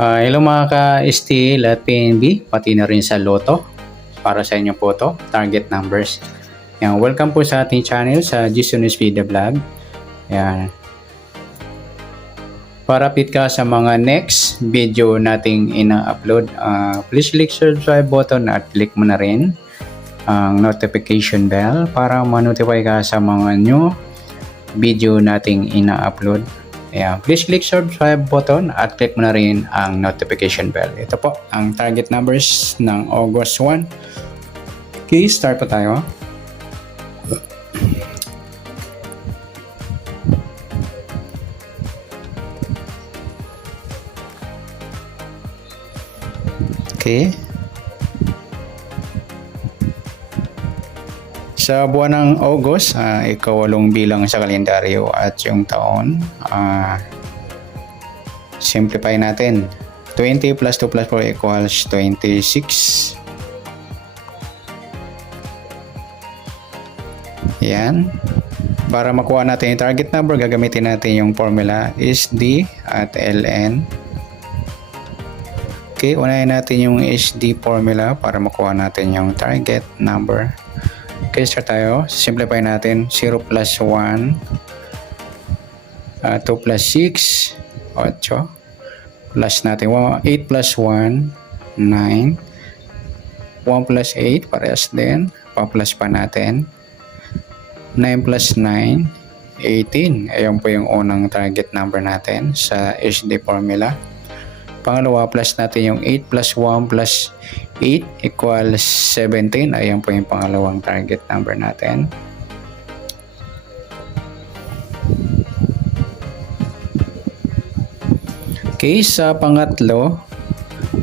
Hello mga ka-STL at PNB, pati na rin sa Lotto. Para sa inyo po to, target numbers. Yan, welcome po sa ating channel sa Jason Speed Vlog. Yan. Para update ka sa mga next video nating ina-upload, please click subscribe button at click mo na rin ang notification bell para ma-notify ka sa mga new video nating ina-upload. Ayan, please click subscribe button at click mo na rin ang notification bell. Ito po ang target numbers ng August 1. Okay, start po tayo. Okay. Sa buwan ng August, ikawalong bilang sa kalendaryo at yung taon, simplify natin. 20 plus 2 plus 4 equals 26. Yan. Para makuha natin yung target number, gagamitin natin yung formula SD at LN. Okay, unahin natin yung SD formula para makuha natin yung target number. Okay, start tayo. Simplify natin. 0 plus 1, 2 plus 6, 8. Plus natin. 8 plus 1, 9. 1 plus 8, parehas din. Pa-plus pa natin. 9 plus 9, 18. Ayan po yung unang target number natin sa SD formula. Pangalawa, plus natin yung 8 plus 1 plus 8 equals 17. Ayan po yung pangalawang target number natin. Okay, sa pangatlo,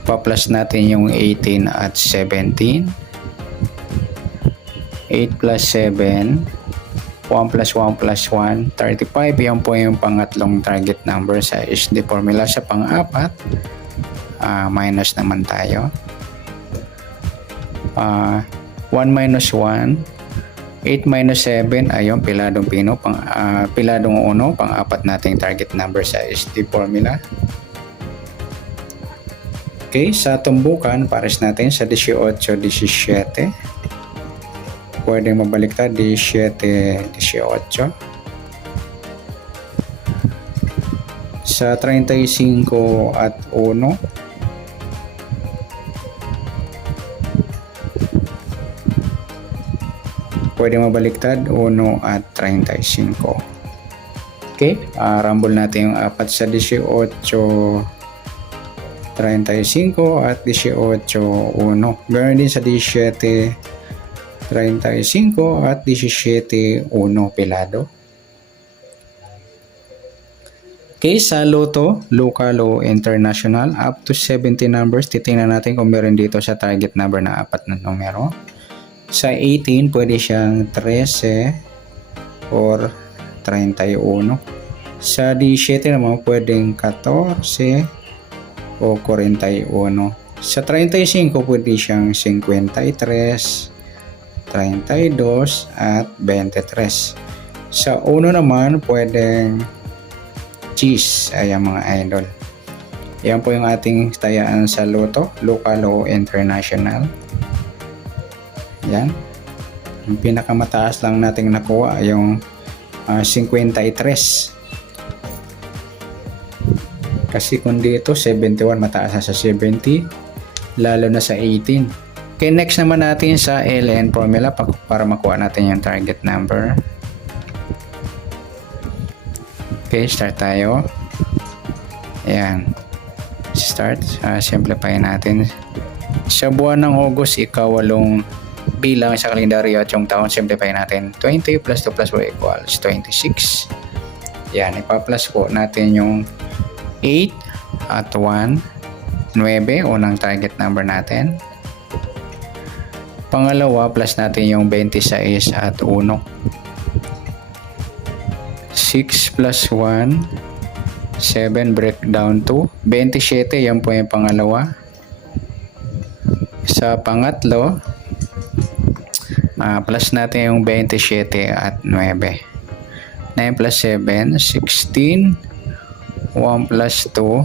pa-plus natin yung 18 at 17. 8 plus 7, 1 plus 1 plus 1, 35. Yan po yung pangatlong target number sa SD formula. Sa pang-apat, minus naman tayo. 1 minus 1, 8 minus 7, ayun, piladong pino, piladong uno, pang-apat nating target number sa SD formula. Okay, sa tumbukan, pares natin sa 18, 17. Pwedeng mabaliktad, 17, 18. Sa 35 at 1. Pwedeng mabaliktad, 1 at 35. Okay, rumble natin yung apat sa 18, 35 at 18, 1. Ganoon din sa 17, 35 at 17, 1 pilado. Okay, sa Lotto, local o international, up to 70 numbers, titingnan natin kung meron dito sa target number na apat na numero. Sa 18, pwede siyang 13 or 31. Sa 17 naman, pwedeng 14 o 41. Sa 35, pwede siyang 53, 32 at 23. Sa 1 naman, pwedeng cheese. Ayan mga idol. Yan po yung ating tayaan sa Lotto, local o international. Yan. Yung pinakamataas lang nating nakuha yung 53. Kasi kung dito 71, mataas na sa 70, lalo na sa 18. Okay, next naman natin sa LN formula para makuha natin yung target number. Okay, start tayo. Ayan. Start. Simplify natin. Sa buwan ng August, ikawalong bilang sa kalendaryo at yung taon, simplify natin. 20 plus 2 plus 4 equals 26. Yan, ipa-plus po natin yung 8 at 1, 9, unang target number natin. Pangalawa, plus natin yung 26 at 1. 6 plus 1, 7, breakdown to 27, yan po yung pangalawa. Sa pangatlo, plus natin yung 27 at 9. 9 plus 7, 16. 1 plus 2,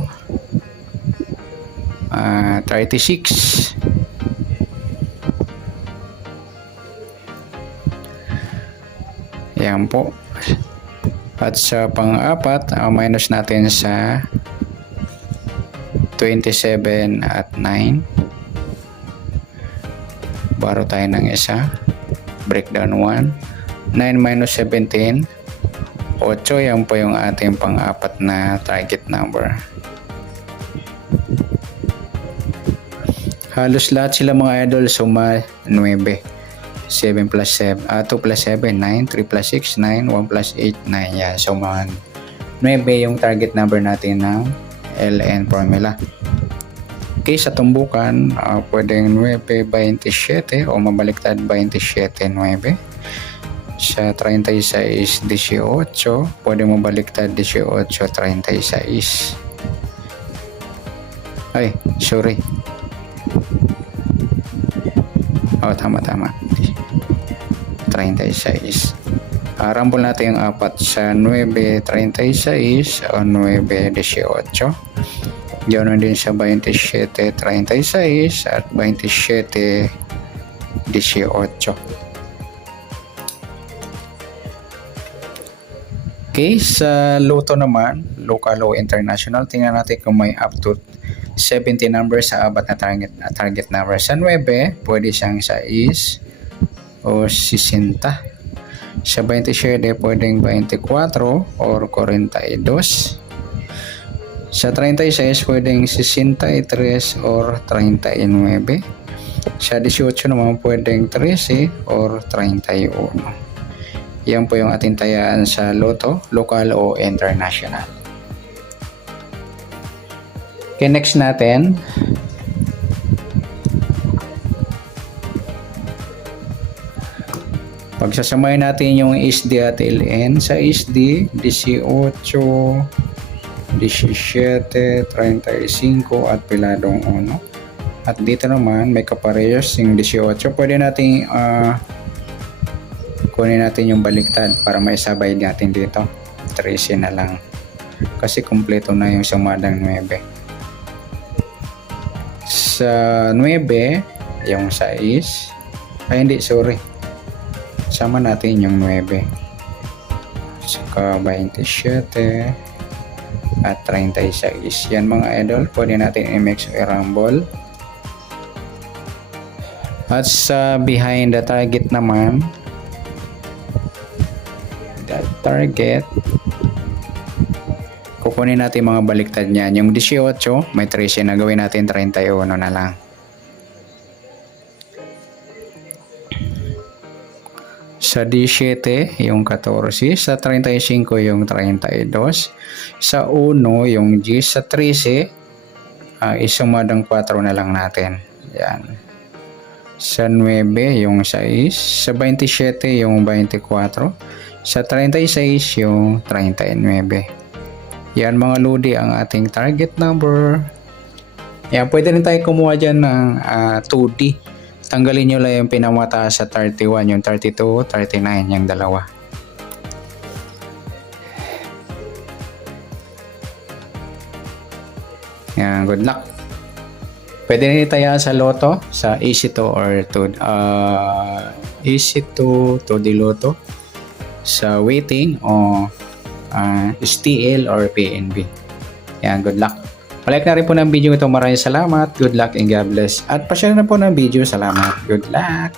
36. Yan po. At sa pang-apat, minus natin sa 27 at 9. Baro tayo ng isa. Breakdown 1. 9 minus 17. 8. Yan po yung ating pang-apat na target number. Halos lahat sila mga idol suma 9. 7 plus 7, 2 plus 7, 9, 3 plus 6, 9, 1 plus 8, 9. Yan, suma 9 yung target number natin ng LN formula. Okay, sa tumbukan, pwedeng 9-27 o mabaliktad 27-9. Sa 36, 18, pwedeng mabaliktad 18-36. Ay, sorry. Tama. 36. Rambol natin yung apat sa 9-36 o 9-18. Ganoon din sa 27-36 at 27-18. Okay, sa Lotto naman, local o international, tingnan natin kung may up to 70 numbers sa apat na target number. Sa 9, pwede siyang 6 o 60. Sa 27, pwedeng 24 or 42. Sa 36, pwedeng 63 or 39. Sa 18 naman, pwedeng 13 or 31. Yan po yung ating tayaan sa Lotto, local o international. Okay, next natin. Pagsasamahin natin yung SD at LN. Sa SD, 18, 17, 35 at piladong 1. At dito naman, may kaparehas yung 18. Pwede natin kunin natin yung baliktad para may sabay natin dito. 13 na lang. Kasi kumpleto na yung sumadang 9. Sa 9, yung 6. Ay, hindi, sorry. Sama natin yung 9. Saka 27 at 36. Yan mga idol, pwede natin i-mix o i-rumble. At sa behind the target naman, that target, kukunin natin mga baliktad niyan. Yung 18, may 13 na, gawin natin 31 na lang. Sa 17, yung 14. Sa 35, yung 32. Sa 1, yung G. Sa 13, isumadang 4 na lang natin. Yan. Sa 9, yung 6. Sa 27, yung 24. Sa 36, yung 39. Yan mga lodi ang ating target number. Yan, pwede rin tayo kumuha dyan ng 2D. Tanggalin nyo lang yung pinamataas sa 31, yung 32, 39, yung dalawa. Yan, good luck. Pwede rin tayo sa Lotto, sa Easy2 or Easy2 di Lotto, sa waiting o STL or PNB. Yan, good luck. Palike na rin po ng video ito. Maraming salamat. Good luck and God bless. At pa-share na po ng video. Salamat. Good luck.